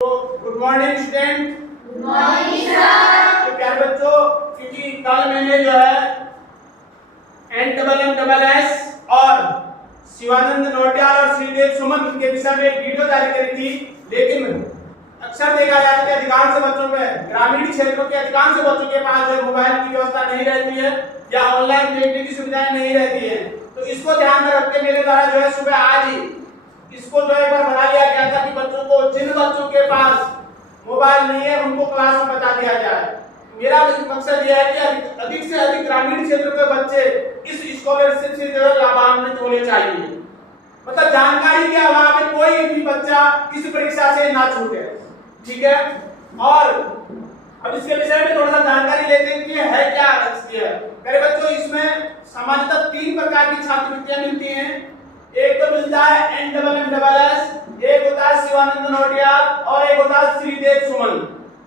Good morning student. Good morning sir. तो प्यारे बच्चों, क्योंकि कल मैंने जो है NMMS और शिवानंद नौटियाल और श्रीदेव सुमन के विषय में एक वीडियो जारी करी थी, लेकिन अक्सर देखा जाता है कि अधिकांश बच्चों में, ग्रामीण क्षेत्रों के अधिकांश बच्चों के पास जो मोबाइल की व्यवस्था नहीं रहती है या ऑनलाइन देखने की सुविधाएं नहीं रहती है। तो इसको ध्यान में रख के मेरे द्वारा जो है सुबह आज ही इसको जो एक बार बना लिया गया था कि बच्चों को, जिन बच्चों के पास मोबाइल नहीं है उनको क्लास में बता दिया जाए। मेरा मकसद यह है कि अधिक से अधिक ग्रामीण क्षेत्र के बच्चे इस स्कॉलरशिप से जो है लाभान्वित होने चाहिए। मतलब जानकारी के अभाव में कोई भी बच्चा इस परीक्षा से ना छूटे, ठीक है। और अब इसके विषय में थोड़ा सा जानकारी लेते हैं कि है क्या मेरे बच्चों। इसमें सामान्यतः 3 प्रकार की छात्रवृत्तियां मिलती हैं। एक तो मिलता है NMMS, एक होता है शिवानंद नौटियाल और एक होता है श्रीदेव सुमन।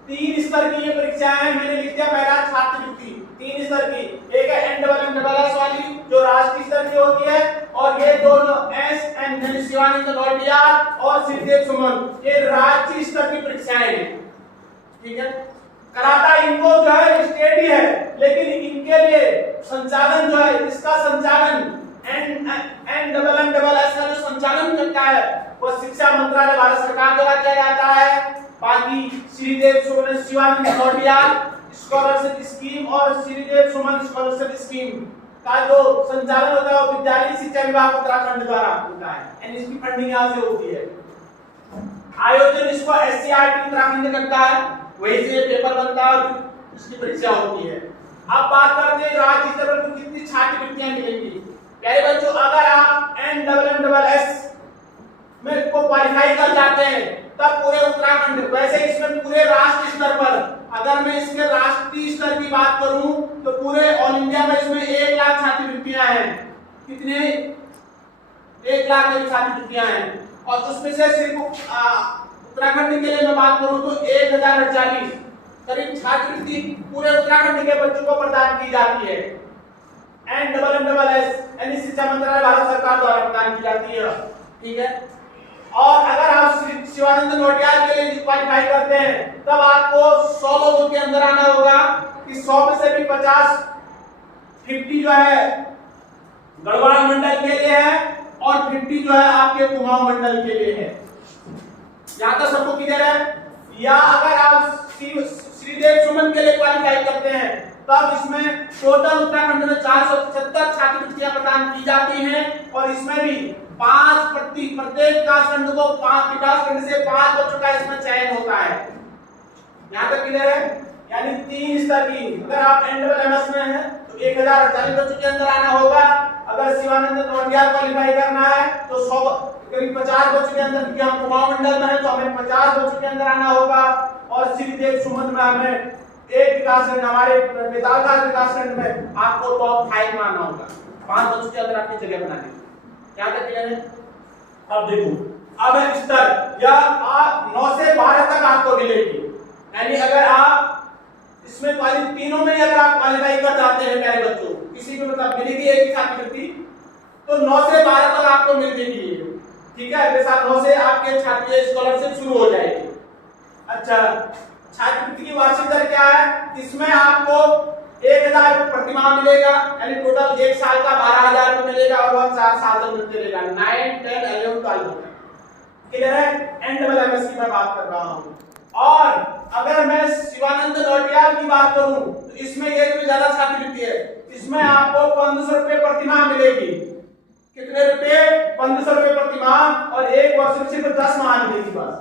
3 स्तर की ये परीक्षाएं हैं। मैंने लिख दिया पहला छात्रवृत्ति 3 स्तर की। एक है NMMS वाली जो राष्ट्रीय स्तर की होती है, और ये दोनों SN शिवानंद नौटियाल और श्रीदेव सुमन ये राज्य स्तर की परीक्षाएं हैं, ठीक है। कराता इनको जो है स्टेट ही है, लेकिन इनके लिए संचालन जो है, इसका संचालन NMMS का जो संचालन करता है वो शिक्षा मंत्रालय भारत सरकार द्वारा किया जाता है। बाकी श्रीदेव सुमन शिवानंद नौटियाल स्कॉलरशिप स्कीम और श्रीदेव सुमन स्कॉलरशिप स्कीम का जो संचालन होता है वो विद्यालय शिक्षा विभाग उत्तराखंड द्वारा होता है, यानी इसकी फंडिंग यहाँ से होती है। आयोजन इसको SCRT उत्तराखंड करता है, वहीं से पेपर बनता है और इसकी परीक्षा होती है। अब बात करते हैं राज्य स्तर पर कितनी छात्रवृत्तियां मिलेंगी। प्यारे बच्चों, अगर आप NMMS में को क्वालिफाई कर जाते हैं तब पूरे उत्तराखंड, वैसे इसमें पूरे राष्ट्रीय स्तर पर, अगर मैं इसके राष्ट्रीय स्तर की बात करूं तो पूरे ऑल इंडिया में इसमें 1 लाख छात्रवृत्तियां हैं। कितने? 1 लाख की छात्रवृत्तियां हैं। और उसमें से सिर्फ उत्तराखंड के लिए मैं बात करूं तो 1048 करीब छात्रवृत्ति पूरे उत्तराखंड के बच्चों को प्रदान की जाती है। NMMS यानी शिक्षा मंत्रालय भारत सरकार द्वारा प्रदान की जाती है, ठीक है। और अगर आप शिवानंद नौटियाल के लिए क्वालिफाई करते हैं तब आपको 100 लोगों के अंदर आना होगा कि 100 में से भी 50 जो है गढ़वाल मंडल के लिए है और 50 जो है आपके कुमाऊं मंडल के लिए है। यहां तक सबको क्लियर है? या अगर आप श्रीदेव सुमन के लिए क्वालिफाई करते हैं तब इसमें टोटल उत्तराखंड में 476 छात्रवृत्तियां प्रदान की जाती हैं, और इसमें भी प्रत्येक विकासखंड को 5 विकासखंड से 5 बच्चों का इसमें चयन होता है। यहाँ तक क्लियर है? यानी 3 स्तर की। अगर आप NMMS में हैं तो 1048 बच्चों के अंदर आना होगा। अगर शिवानंद नौटियाल क्वालिफाई करना है तो 100 करीब 50 बच्चों के अंदर, क्योंकि हम कुमाऊं मंडल में हैं तो हमें 50 बच्चों के अंदर आना होगा। और श्रीदेव सुमन में हमें एक विकासखंड, हमारे बेतालघाट विकासखंड में आपको टॉप 5 में आना होगा। 5 बच्चों के अंदर आपकी जगह बनानी है। क्या क्लियर है? अब देखो, अब स्तर या 9 से 12 तक आपको मिलेगी। यानी अगर आप इसमें तीनों में अगर आप क्वालिफाई कर जाते हैं प्यारे बच्चों, किसी भी मतलब मिलेगी एक ही छात्रवृत्ति, तो 9 से 12 तक आपको मिल जाएगी, ठीक है। अगले साल 9 से आपके छात्र स्कॉलरशिप शुरू हो जाएगी। अच्छा, छात्रवृत्ति की वार्षिक दर क्या है? इसमें आपको 1000 रुपये प्रति माह मिलेगा, यानी टोटल 1 साल का 12000 रुपये मिलेगा, और वह 4 साल तक मिलते रहेगा। 9, 10, 11, 12 क्लियर है? NMMS की मैं बात कर रहा हूँ। और अगर मैं शिवानंद नौटियाल की बात करूं तो इसमें ये जो ज्यादा छात्रवृत्ति है, इसमें आपको 1500 रुपये प्रति माह मिलेगी। कितने रुपए? 1500 रुपये प्रति माह, और 1 वर्ष में सिर्फ 10 माह मिलेगी बस,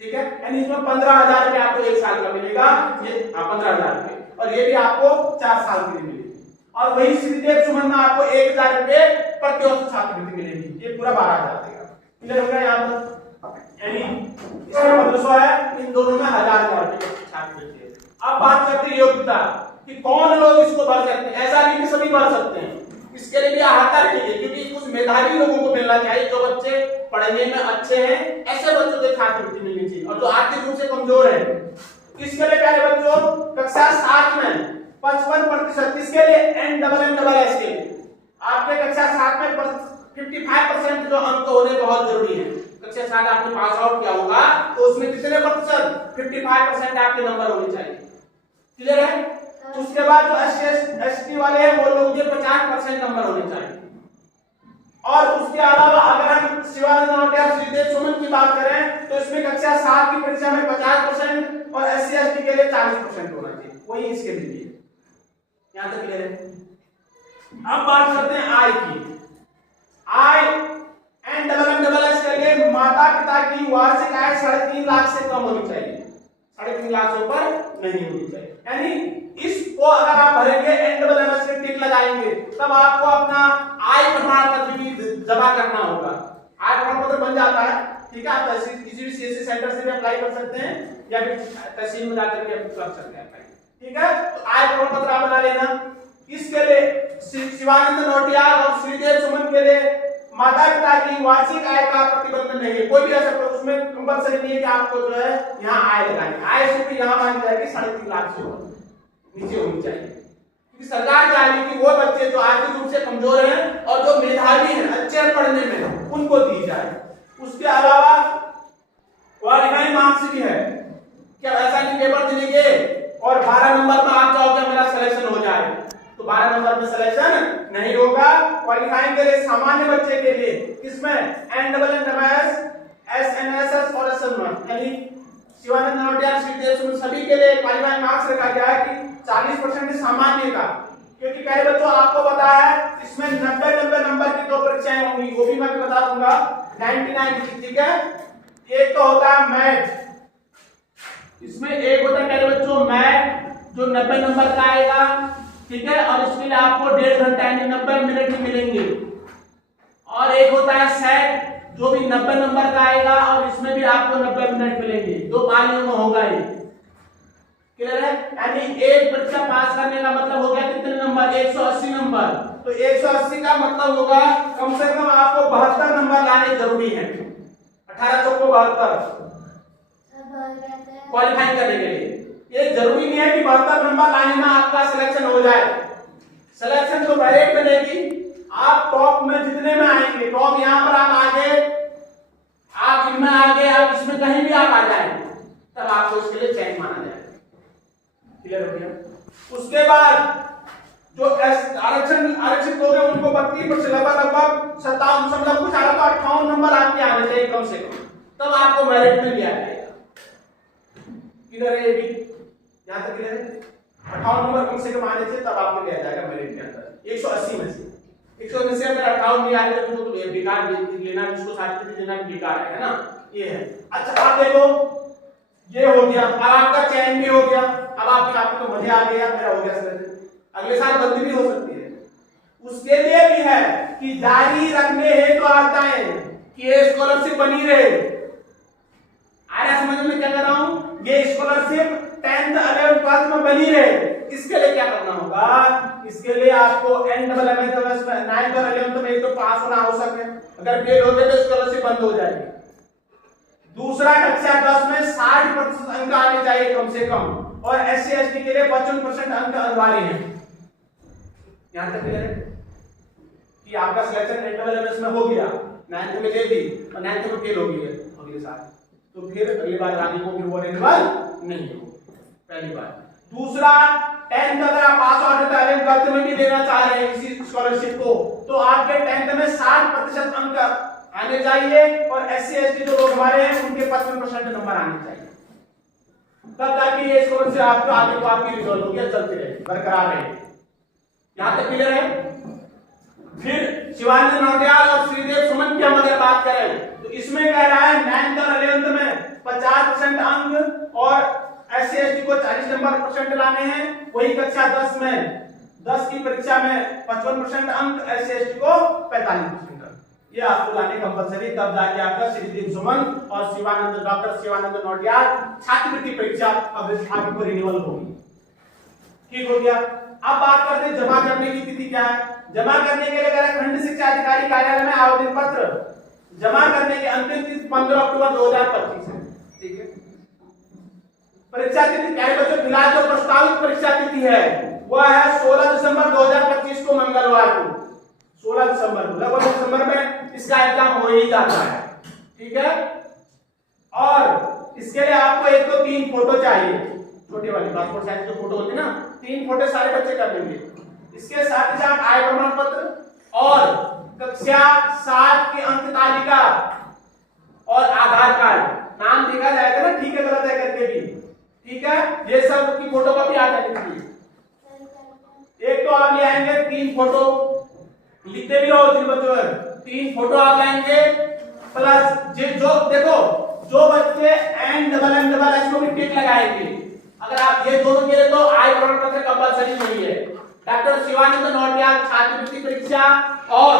ठीक है। यानी इसमें 15000 रुपये आपको 1 साल का मिलेगा, ये 15000 रुपये, और ये भी आपको 4 साल के लिए मिलेगी। और वही श्रीदेव सुमन में आपको 1000 रुपये प्रति वर्ष छात्रवृत्ति मिलेगी, ये पूरा 12000 देगा। क्लियर हो गया? यहाँ पर यानी इसमें 1500 है, इन दोनों में 1000 रुपये छात्रवृत्ति है। अब बात करते हैं योग्यता कि कौन लोग इसको भर सकते हैं। ऐसा नहीं कि सभी भर सकते हैं, इसके लिए भी अहाता रखिए, क्योंकि कुछ मेधावी लोगों को मिलना चाहिए। जो बच्चे पढ़ने में अच्छे हैं ऐसे बच्चों को छात्रवृत्ति मिलनी चाहिए, और जो आर्थिक रूप से कमजोर है इसके लिए प्यारे बच्चों कक्षा 7 में 55%, इसके लिए NMMS के लिए आपके कक्षा 7 में 55% जो अंक होने बहुत जरूरी है। कक्षा 7 आपने पास आउट किया होगा तो उसमें कितने प्रतिशत? 55% आपके नंबर होने चाहिए। क्लियर है? उसके बाद जो SC वाले हैं वो लोग के 50% नंबर होने चाहिए। और उसके अलावा अगर हम शिवानंद नौटियाल श्रीदेव सुमन की बात करें तो इसमें कक्षा 7 की परीक्षा में 50% और SC ST के लिए 40% होना चाहिए। वही इसके लिए यहां तक क्लियर है। अब बात करते हैं आय की। आय NMMS के लिए माता पिता की वार्षिक आय 3.5 लाख से कम होनी चाहिए, 3.5 लाख से ऊपर नहीं होनी चाहिए। यानी इसको अगर आप भरेंगे NMMS के टिक लगाएंगे तब आपको अपना आय प्रमाण पत्र भी जमा करना होगा। आय प्रमाण पत्र बन जाता है, ठीक है। आप किसी भी CSC सेंटर से भी अप्लाई कर सकते हैं या फिर तहसील में जाकर के कर सकते हैं अप्लाई, ठीक है। तो आय प्रमाण पत्र आप बना लेना। इसके लिए शिवानंद नौटियाल और श्रीदेव सुमन के लिए माता पिता की वार्षिक आय का प्रतिबंध नहीं है, कोई भी ऐसा उसमें कंपलसरी नहीं है कि आपको जो है यहाँ आय लगानी। आय सिर्फ यहाँ मानी जाएगी 3.5 लाख से नीचे होनी चाहिए, क्योंकि सरकार चाहेगी कि वो बच्चे जो आर्थिक रूप से कमजोर हैं और जो मेधावी हैं अच्छे पढ़ने में उनको दी जाए। उसके अलावा क्वालिफाइंग मार्क्स भी है, क्या ऐसा नहीं पेपर देंगे और 12 नंबर में आप चाहोगे मेरा सिलेक्शन हो जाए तो 12 नंबर में सिलेक्शन नहीं होगा। क्वालिफाइंग के लिए सामान्य बच्चे के लिए इसमें NMMS, SNSS और SN1 यानी शिवानंद नौटियाल श्रीदेव सुमन सभी के लिए क्वालिफाइंग मार्क्स रखा गया है कि 40% सामान्य का, क्योंकि पहले बच्चों आपको पता है इसमें 90 नंबर की 2 परीक्षाएं होंगी, वो भी मैं बता दूंगा 99 की, ठीक है। एक तो होता है मैथ, इसमें एक होता है पहले बच्चों मैथ जो 90 नंबर का आएगा, ठीक है, और इसके लिए आपको 1.5 घंटा यानी 90 मिनट ही मिलेंगे। और एक होता है सेट जो भी 90 नंबर का आएगा और इसमें भी आपको 90 मिनट मिलेंगे, 2 पालियों में होगा ये। क्लियर है? यानी एक परीक्षा पास करने का मतलब हो गया कितने नंबर? 180 नंबर। तो 180 का मतलब होगा कम से कम आपको 72 नंबर लाने जरूरी है, 18 चौको 72 क्वालिफाई करने के लिए। ये जरूरी नहीं है कि 72 नंबर लाने में आपका सिलेक्शन हो जाए, सिलेक्शन तो मेरिट मिलेगी। आप टॉप में जितने में आएंगे, टॉप यहाँ पर आप आगे, आप इनमें आगे, आप इसमें कहीं भी आप आ जाए तब आपको इसके लिए चयन माना जाएगा। क्लियर हो गया? उसके बाद जो आरक्षित लोग हैं उनको 32% लगभग 57.58 नंबर आपके आने चाहिए कम से कम, तब आपको मेरिट में लिया जाएगा। क्लियर है? ये भी यहां तक क्लियर है? 58 नंबर कम से कम आने चाहिए तब आपको लिया जाएगा मेरिट के अंदर। 180 में से 100 में से अगर 58 नहीं आए तो बेकार लेना, उसको सर्टिफिकेट देना बेकार है ना। ये है। अच्छा आप देखो ये हो गया, अब आपका चयन भी हो गया, अब आपको तो मजे आ गया, मेरा हो गया सर, अगले साल बदली भी हो सकती है। उसके लिए भी है कि जारी रखने हेतु आताएं कि ये स्कॉलरशिप बनी रहे। आया समझ में क्या कर रहा हूं? ये स्कॉलरशिप 10th 11th 12th में बनी रहे, इसके लिए क्या करना होगा? इसके लिए आपको NMMS में 9th और 11th में एक तो पास होना आवश्यक है, अगर फेल हो गए तो स्कॉलरशिप बंद हो जाएगी। दूसरा कक्षा 10 में 60% अंक आने चाहिए कम से कम, और SC ST के लिए 55% अंक अनिवार्य है। यहां तक क्लियर है कि आपका सिलेक्शन NMMS में हो गया, 9th में दे दी और 9th में फेल हो गई है अगले साल, तो फिर अगली बार आगे को भी वो रिन्यूअल नहीं हो, पहली बार। दूसरा 10th अगर आप पास आउट होते हैं 12th में भी देना चाह रहे हैं इसी स्कॉलरशिप को, तो आपके 10th में 60% अंक आने चाहिए और SC ST जो लोग हमारे हैं उनके 55% नंबर आने चाहिए, तब ताकि ये स्कॉलरशिप आपको आगे को आपकी रिजॉल्व होगी, चलती रहे, बरकरार रहे। यहां तक क्लियर है? फिर शिवानंद नौटियाल और श्रीदेव सुमन की हम अगर बात करें तो इसमें कह रहा है 9th और 11th में 50% अंक और SC ST को 40 नंबर लाने हैं। वही कक्षा 10 में 10 की परीक्षा में 55% अंक, SC ST को 45%। ये आपको लाने कंपलसरी, तब जाके आपका श्रीदेव सुमन और डॉक्टर शिवानंद नौटियाल छात्रवृत्ति परीक्षा अब आपको रिन्यूअल होगी। ठीक हो गया? अब बात करते हैं जमा करने की तिथि क्या है। जमा करने के लिए खंड शिक्षा अधिकारी कार्यालय में आवेदन पत्र जमा करने की अंतिम तिथि 15 अक्टूबर 2025 है। ठीक है? परीक्षा तिथि क्या है बच्चों? फिलहाल जो प्रस्तावित परीक्षा तिथि है वह है 16 दिसंबर 2025 को मंगलवार को, 16 दिसंबर को। लगभग दिसंबर में इसका एग्जाम हो ही जाता है। ठीक है? और इसके लिए आपको एक तो 3 फोटो चाहिए, छोटे वाली पासपोर्ट साइज के फोटो होते हैं ना, 3 फोटो सारे बच्चे कर लेंगे। इसके साथ ही साथ आय प्रमाण पत्र और कक्षा 7 की अंक तालिका और आधार कार्ड, नाम देखा जाएगा ना ठीक है गलत है करके भी, ठीक है, ये सब की फोटो कॉपी आ जाएगी। एक तो आप ले आएंगे 3 फोटो, लिखते भी रहो जिन बच्चों 3 फोटो आप लाएंगे, प्लस जो देखो जो बच्चे N double N double S को भी टिक लगाएंगे, अगर आप ये दोनों के लिए तो आय प्रमाण पत्र कंपलसरी नहीं है। डॉक्टर शिवानंद नौटियाल छात्रवृत्ति परीक्षा और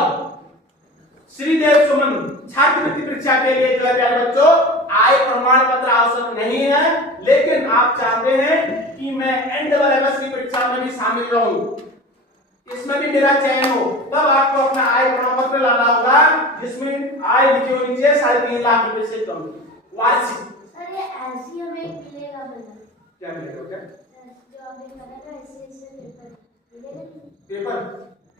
श्रीदेव सुमन छात्रवृत्ति परीक्षा के लिए जो है प्यारे बच्चों आय प्रमाण पत्र आवश्यक नहीं है, लेकिन आप चाहते हैं कि मैं एनडब्ल्यूएमएस की परीक्षा में भी शामिल रहूं, इसमें भी मेरा चयन हो, तब आपको अपना आय प्रमाण पत्र लाना होगा जिसमें आय लिखी होनी चाहिए 3.5 लाख रुपए से कम वार्षिक। सर ये ऐसी हमें मिलेगा मतलब क्या मिलेगा क्या जो आपने कहा था ऐसे पेपर मिलेगा पेपर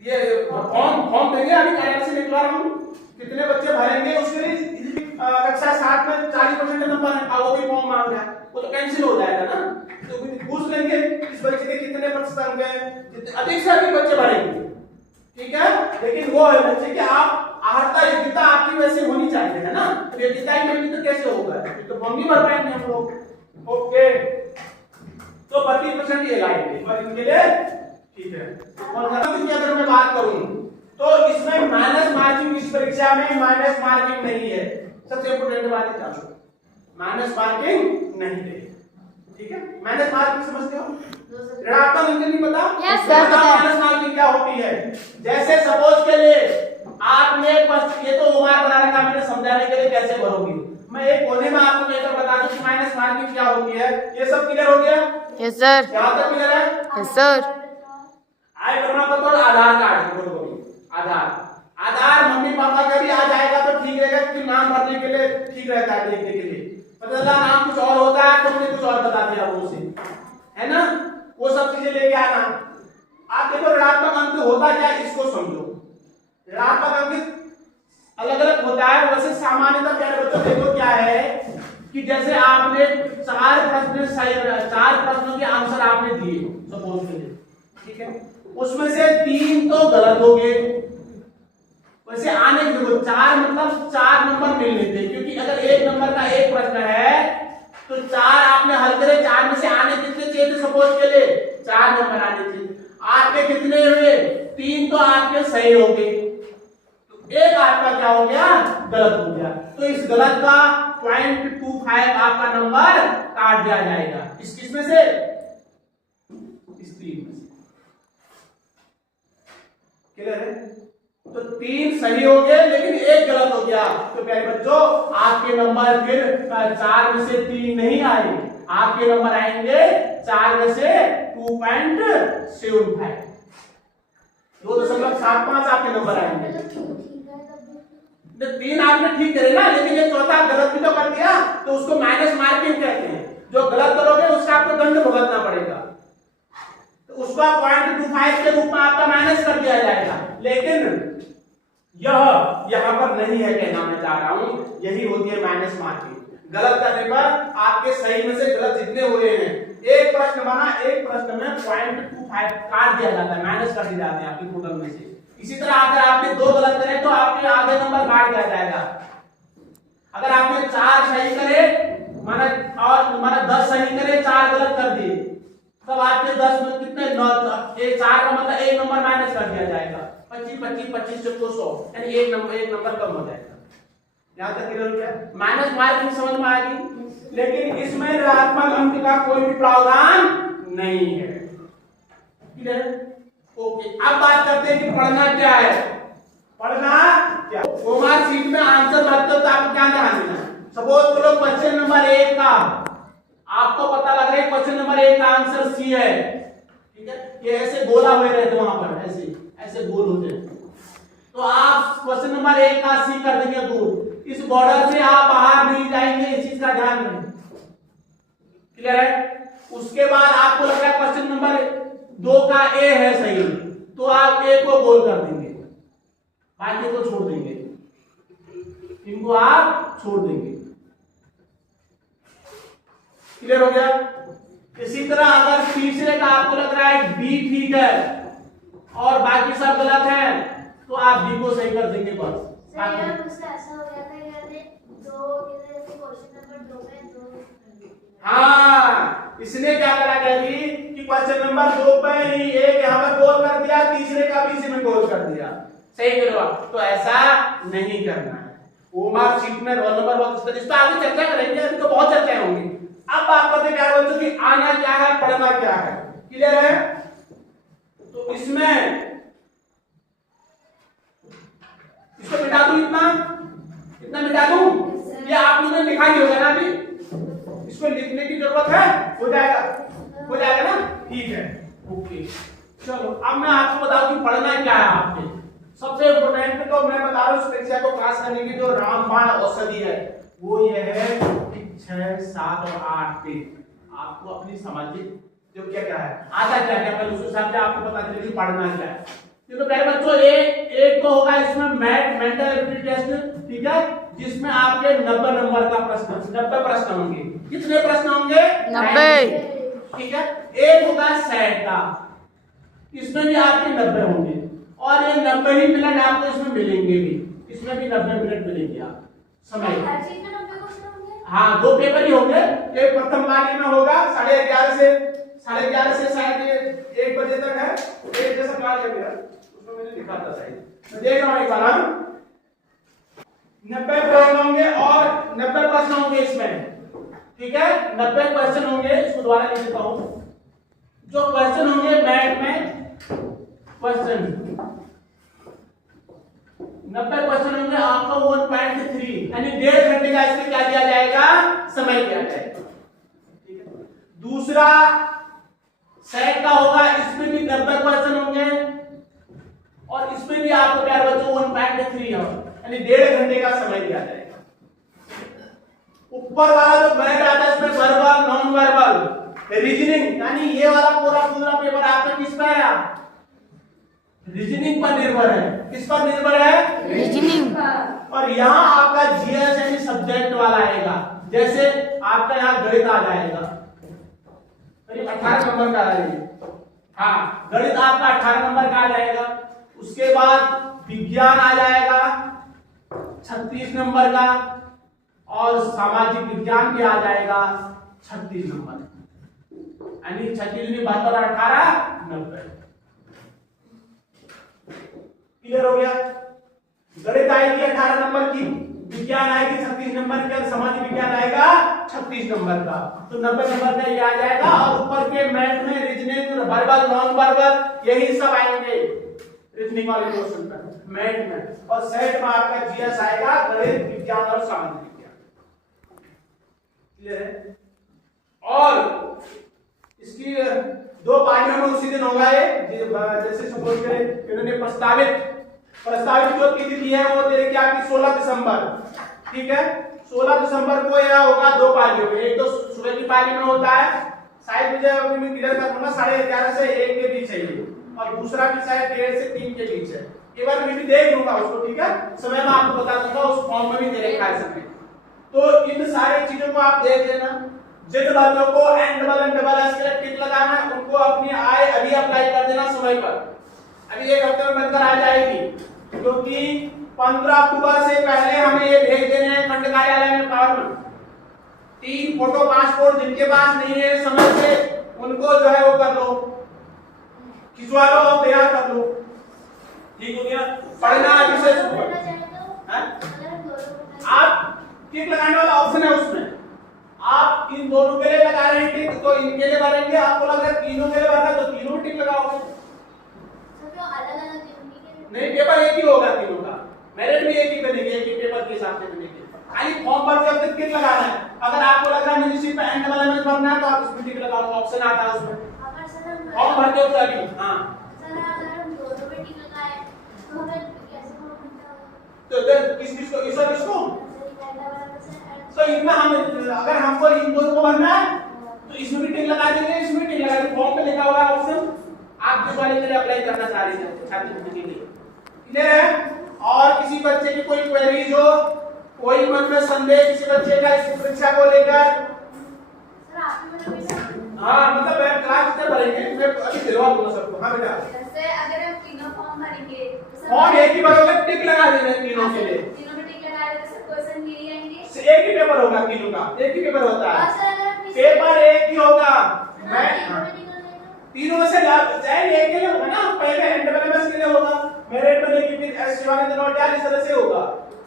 ये फॉर्म देंगे, अभी कार्यालय से निकला रहा हूँ, कितने बच्चे भरेंगे उसके लिए कक्षा 7 में 40% नंबर है, वो भी फॉर्म मांग रहा है, वो तो कैंसिल हो जाएगा ना, तो पूछ लेंगे इस बच्चे के कितने प्रतिशत अंक हैं, अधिक से अधिक बच्चे भरेंगे, ठीक है, लेकिन वो है बच्चे कि आप आहर्ता योग्यता आपकी वैसे होनी चाहिए है ना, तो योग्यता ही नहीं तो कैसे होगा, तो फॉर्म नहीं भर पाएंगे हम लोग। ओके, तो 32% ये लाएंगे और इनके लिए ठीक है। और गणित की अगर मैं बात करूं तो इसमें माइनस मार्किंग, इस परीक्षा में माइनस मार्किंग नहीं है, सबसे इंपॉर्टेंट बात है जानो, माइनस मार्किंग नहीं है, ठीक है, माइनस मार्किंग समझते हो, ऋणात्मक अंक नहीं पता? यस सर, माइनस मार्किंग क्या होती है, जैसे सपोज के लिए आपने ये तो उमार बना रखा, मैंने समझाने के लिए कैसे भरोगी, मैं एक कोने में आपको लेकर बता दूं कि माइनस मार्किंग क्या होती है, ये सब क्लियर हो गया? Yes sir. क्या तक क्लियर है? Yes sir. आय प्रमाण पत्र और आधार कार्ड, आधार मम्मी पापा का भी आ जाएगा तो ठीक रहेगा, क्योंकि नाम भरने के लिए ठीक रहता है, देखने के लिए पता चला नाम कुछ और होता है तो मुझे कुछ और बता दिया वो से, है ना, वो सब चीजें लेके आना। आप देखो ऋणात्मक अंक होता क्या है इसको समझो, ऋणात्मक अंक अलग अलग होता है, वैसे सामान्यतः प्यारे बच्चों देखो क्या है कि जैसे आपने 4 प्रश्नों के आंसर आपने दिए सपोज के लिए, ठीक है, उसमें से 3 तो गलत हो गए, वैसे आने के देखो 4 मतलब 4 नंबर मिलने थे, क्योंकि अगर 1 नंबर का एक प्रश्न है तो 4 आपने हल करे, 4 में से आने कितने चाहिए थे सपोज के लिए 4 नंबर आने थे, आपके कितने हुए 3 तो आपके सही हो गए, तो एक आपका क्या हो गया गलत हो गया, तो इस गलत का 0.25 आपका नंबर काट दिया जाएगा, इस किसमें से, इस 3 में से, क्लियर है, तो 3 सही हो गए लेकिन एक गलत हो गया, तो प्यारे बच्चों आपके नंबर फिर 4 में से 3 नहीं आए, आपके नंबर आएंगे 4 में से 2.75, 2.75 आपके नंबर आएंगे, तो 3 आपने ठीक करे ना, लेकिन ये चौथा गलत भी तो कर दिया, तो उसको माइनस मार्किंग कहते हैं, जो गलत करोगे उसका आपको दंड भुगतना पड़ेगा, तो उसको 0.25 के रूप में आपका माइनस कर दिया जाएगा, लेकिन यह यहाँ पर नहीं है, कहना मैं चाह रहा हूं यही होती है माइनस मार्किंग, गलत करने पर आपके सही में से गलत जितने हुए हैं, एक प्रश्न बना, एक प्रश्न में 0.25 काट दिया जाता है, माइनस कर दिए जाते हैं आपके टोटल में से, इसी तरह अगर आपने 2 गलत करे तो आपके आधे नंबर काट दिया जाएगा, अगर आपने 4 सही करे माना 10 सही करे 4 गलत कर दिए, तब आपके 10 में कितने 4 का मतलब 1 नंबर माइनस कर दिया जाएगा, 25 से 100 यानी एक नंबर कम हो जाएगा, यहाँ तक क्लियर हो गया, माइनस मार्किंग समझ में आ गई, लेकिन इसमें ऋणात्मक अंक का कोई भी प्रावधान नहीं है, क्लियर, ओके। अब बात करते हैं कि पढ़ना क्या है, पढ़ना क्या, ओमार सीट में आंसर भरते हो तो आपको क्या ध्यान देना, सपोज करो क्वेश्चन नंबर 1 का आपको पता लग रहा है क्वेश्चन नंबर 1 का आंसर सी है, ठीक है, ये ऐसे गोला हुए रहते वहां पर, ऐसे गोल होते हैं, तो आप क्वेश्चन नंबर 1 का सी कर देंगे गोल, इस बॉर्डर से आप बाहर नहीं जाएंगे, इस चीज का ध्यान रखें, क्लियर है। उसके बाद आपको लग रहा है क्वेश्चन नंबर 2 का ए है सही, तो आप ए को गोल कर देंगे, बाकी को छोड़ देंगे, इनको आप छोड़ देंगे, क्लियर हो गया। इसी तरह अगर तीसरे का आपको लग रहा है बी ठीक है और बाकी सब गलत है तो आप बी को सही कर देंगे बस। सर यार मुझसे ऐसा हो गया था कि मैंने दो इधर से क्वेश्चन नंबर 2 में दो। हाँ, इसने क्या करा कहती कि क्वेश्चन नंबर 2 पे ही एक यहाँ पर गोल कर दिया, तीसरे का भी इसी में गोल कर दिया। सही करो। तो ऐसा नहीं करना है। मार्क शीट में रोल नंबर बहुत इस पर आगे चर्चा करेंगे, अभी तो बहुत चर्चाएं होंगी। अब बात करते हैं प्यारे बच्चों की आना क्या है, पढ़ना क्या है। क्लियर है? तो इसमें इसको मिटा दूं, इतना मिटा दूं। ये आप लोगों ने लिखा ही होगा ना अभी, इसको लिखने की जरूरत है? हो जाएगा ना? ठीक है, ओके। चलो अब मैं आपको बताऊं कि पढ़ना क्या है आपने। सबसे इम्पोर्टेंट तो मैं बता रहा हूँ इस परीक्षा को पास करने की जो रामबाण औषधि है वो ये है 6, 7 और 8 पे आपको अपनी सामाजिक जो क्या क्या है आता क्या क्या पहले उस हिसाब से आपको पता चले कि पढ़ना क्या है। तो पहले बच्चों एक तो होगा इसमें मेंटल एबिलिटी टेस्ट, ठीक है, जिसमें आपके 90 नंबर का प्रश्न 90 प्रश्न होंगे। कितने प्रश्न होंगे? 90। ठीक है। एक होगा सेट का, इसमें भी आपके 90 होंगे और ये 90 ही मिनट आपको इसमें मिलेंगे भी, इसमें भी 90 मिनट मिलेंगे आप समय। हर चीज में 90 क्वेश्चन होंगे। हाँ, 2 पेपर ही होंगे। एक प्रथम पाली में होगा 11:30 से शायद 1 बजे तक है। एक जैसा क्लास है मेरा, उसमें मैंने लिखा था शायद, मैं देख रहा हूँ एक बार। 90 प्रश्न होंगे और 90 प्रश्न होंगे इसमें, ठीक है, 90 क्वेश्चन होंगे। इसको दोबारा लिख देता हूँ। जो क्वेश्चन होंगे मैथ में क्वेश्चन 90 क्वेश्चन होंगे आपको 1.3 यानी 1.5 घंटे का इसमें क्या दिया जाएगा? समय दिया जाएगा। ठीक है। दूसरा सेट का होगा, इसमें भी 90 क्वेश्चन होंगे और इसमें भी आपको प्यारे बच्चों 1.3 यानी 1.5 घंटे का समय दिया जाएगा। ऊपर वाला जो मैथ आता है इसमें वर्बल, नॉन वर्बल, रीजनिंग यानी ये वाला पूरा पेपर आपका किस पर है? रीजनिंग पर निर्भर है। किस पर निर्भर है? रीजनिंग। और यहाँ आपका जीएस यानी सब्जेक्ट वाला आएगा। जैसे आपका यहाँ गणित आ जाएगा, करीब 18 नंबर का आएगा। हाँ, गणित आपका 18 नंबर का आ जाएगा। उसके बाद विज्ञान आ जाएगा 36 नंबर का और सामाजिक विज्ञान भी आ जाएगा 36 नंबर, यानी 36 में 72, 18, 90। क्लियर हो गया? गणित आएगी 18 नंबर की, विज्ञान आएगी 36 नंबर की और समाज विज्ञान आएगा 36 नंबर का। तो 90 नंबर का ये आ जाएगा। और ऊपर के मैथ में रीजनिंग, वर्बल, नॉन वर्बल यही सब आएंगे रीजनिंग वाले क्वेश्चन पर मैथ में। और सेट में आपका जीएस आएगा, गणित, विज्ञान और समाज विज्ञान। क्लियर है? और इसकी 2 पार्टियों में उसी दिन होगा ये। जैसे सपोज करें इन्होंने प्रस्तावित जो तिथि है वो देगी आपकी 16 दिसंबर, ठीक है। 16 दिसंबर को यह होगा 2 पालियों में। एक तो सुबह की पाली में होता है, शायद मुझे अभी मैं क्लियर कर दूंगा 11:30 से 1 के बीच है ये, और दूसरा भी शायद 1:30 से 3 के बीच है। एक बार मैं भी देख लूंगा उसको, ठीक है, समय में आपको बता दूंगा, उस फॉर्म में भी दे रखा है समय। तो इन सारी चीजों को आप देख लेना। जिन बच्चों को NNS के लिए टिक लगाना है उनको अपनी आय अभी अप्लाई कर देना समय पर। अभी 1 हफ्ते में बनकर आ जाएगी, क्योंकि 15 अक्टूबर से पहले हमें ये भेज देने हैं खंड कार्यालय में फॉर्म। 3 फोटो पासपोर्ट जिनके पास नहीं है समय से उनको जो है वो कर लो, खिंचवा लो और तैयार कर लो। ठीक हो गया? पढ़ना विशेष आप टिक लगाने वाला ऑप्शन है उसमें, आप इन दोनों के लिए लगा रहे हैं टिक, तो इनके लिए भरेंगे। आपको लग रहा है तीनों के लिए भरना तो तीनों में टिक लगाओगे। नहीं, पेपर एक ही होगा तीनों का, मेरिट भी एक ही बनेगी, एक ही पेपर के हिसाब से बनेगी। खाली फॉर्म भर के अब टिक लगाना है। अगर आपको लग रहा है मुझे सिर्फ NNS भरना है तो आप इसमें टिक लगाओ, ऑप्शन आता है उसमें। फॉर्म भरते हो तभी। हां सर, अगर हम दोनों में टिक लगाए तो हमें कैसे फॉर्म बनता होगा? तो किसको इसको तो इनमें हम अगर हमको इन दोनों को भरना है तो इसमें भी टिक लगा देंगे, इसमें टिक लगा देंगे। फॉर्म पे लिखा होगा ऑप्शन, आप जिस वाले के लिए अप्लाई करना चाह रहे हैं छात्रवृत्ति के लिए। क्लियर है? और किसी बच्चे की कोई क्वेरीज हो, कोई मन में संदेह किसी बच्चे का इस परीक्षा को लेकर? सर, में लोगे ना। हाँ मतलब मैं क्लास टीचर भरेंगे, मैं अभी दिलवा दूंगा सबको। हाँ बेटा जैसे अगर हम तीनों फॉर्म भरेंगे फॉर्म एक ही भरोगे, टिक लगा देना तीनों के लिए, तीनों में टिक लगा देते सब क्वेश्चन मिल जाएंगे। एक ही पेपर होगा तीनों का, एक ही पेपर होता और है, सर अगर हम पेपर एक ही होगा। मैं तीनों में निकल लेना। तीनों में से चाहे एक के लिए होगा ना, पहले एंटरप्रेन्योर्स के लिए होगा, मेरिट बनेगी, फिर एस शिवानंद नौटियाल इस तरह से होगा।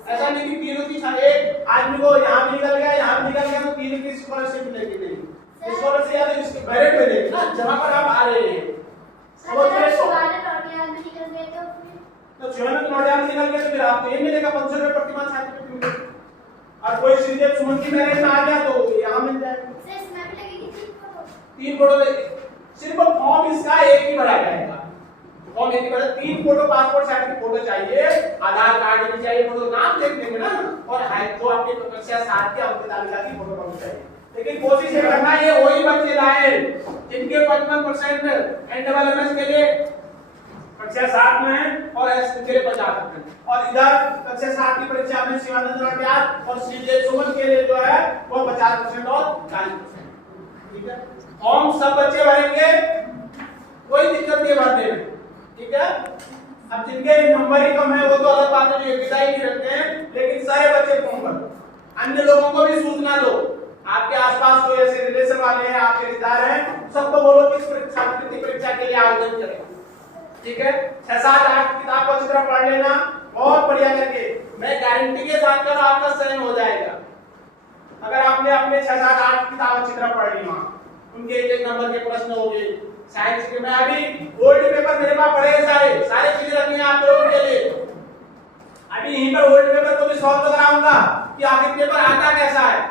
ऐसा नहीं कि तीनों की एक आदमी को यहाँ भी निकल गया, यहाँ भी निकल गया तो तीनों की स्कॉलरशिप मिलेगी नहीं, स्कॉलरशिप या तो इसकी मेरिट मिलेगी ना, जहाँ पर आप आ रहे हैं। सर अगर शिवानंद नौटियाल में निकल गए तो शिवानंद नौटियाल निकल गए तो फिर आपको ये मिलेगा 500 रुपये प्रतिमाह छात्रवृत्ति मिलेगी। और कोई श्रीदेव सुमन की मेरिट में आ गया तो यहाँ मिल जाएगा। सर इसमें भी लगेगी तीन फोटो सिर्फ फॉर्म इसका एक ही भरा जाएगा, फॉर्म एक ही भरा, 3 फोटो पासपोर्ट साइज की फोटो चाहिए, आधार कार्ड भी चाहिए, फोटो नाम देख देंगे ना, और हाइट जो आपके कक्षा 7 के अंक तालिका की फोटो होनी चाहिए। लेकिन कोशिश ये करना है वही बच्चे लाए जिनके 55% एनडब्ल्यूएमएस के लिए कक्षा 7 में है और एस के लिए 50%, और इधर कक्षा 7 की परीक्षा में शिवानंद नौटियाल और श्रीदेव सुमन के लिए जो है वो 50% और 40%। ठीक है, फॉर्म सब बच्चे भरेंगे, कोई दिक्कत नहीं भरने में। ठीक है, अब जिनके नंबर ही कम है वो तो अलग बात है, जो योग्यता ही नहीं रखते हैं, लेकिन सारे बच्चे फॉर्म भरो। अन्य लोगों को भी सूचना दो, आपके आसपास कोई ऐसे रिलेशन वाले हैं, आपके रिश्तेदार हैं, सबको बोलो कि इस छात्रवृत्ति परीक्षा के लिए आवेदन करें। ठीक है, 6, 7, 8 किताब को अच्छी तरह पढ़ लेना, बहुत बढ़िया करके, मैं गारंटी के साथ कह रहा हूं आपका चयन हो जाएगा। अगर आपने अपने 6, 7, 8 किताब अच्छी तरह पढ़ ली, वहां उनके एक नंबर के प्रश्न होंगे। साइंस के मैं अभी ओल्ड पेपर मेरे पास पड़े हैं, सारे चीजें रखी हैं आप लोगों के लिए। अभी यहीं पर ओल्ड पेपर को भी सॉल्व कराऊंगा कि आखिर पेपर आता कैसा है,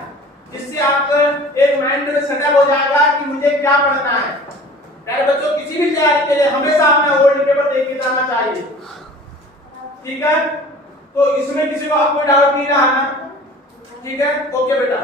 जिससे आपका एक माइंड में सेटअप हो जाएगा कि मुझे क्या पढ़ना है। मेरे बच्चों किसी भी तैयारी के लिए हमेशा अपना ओल्ड पेपर देख के जाना चाहिए। ठीक है, तो इसमें किसी को कोई डाउट नहीं रहा ना? ठीक है, ओके बेटा।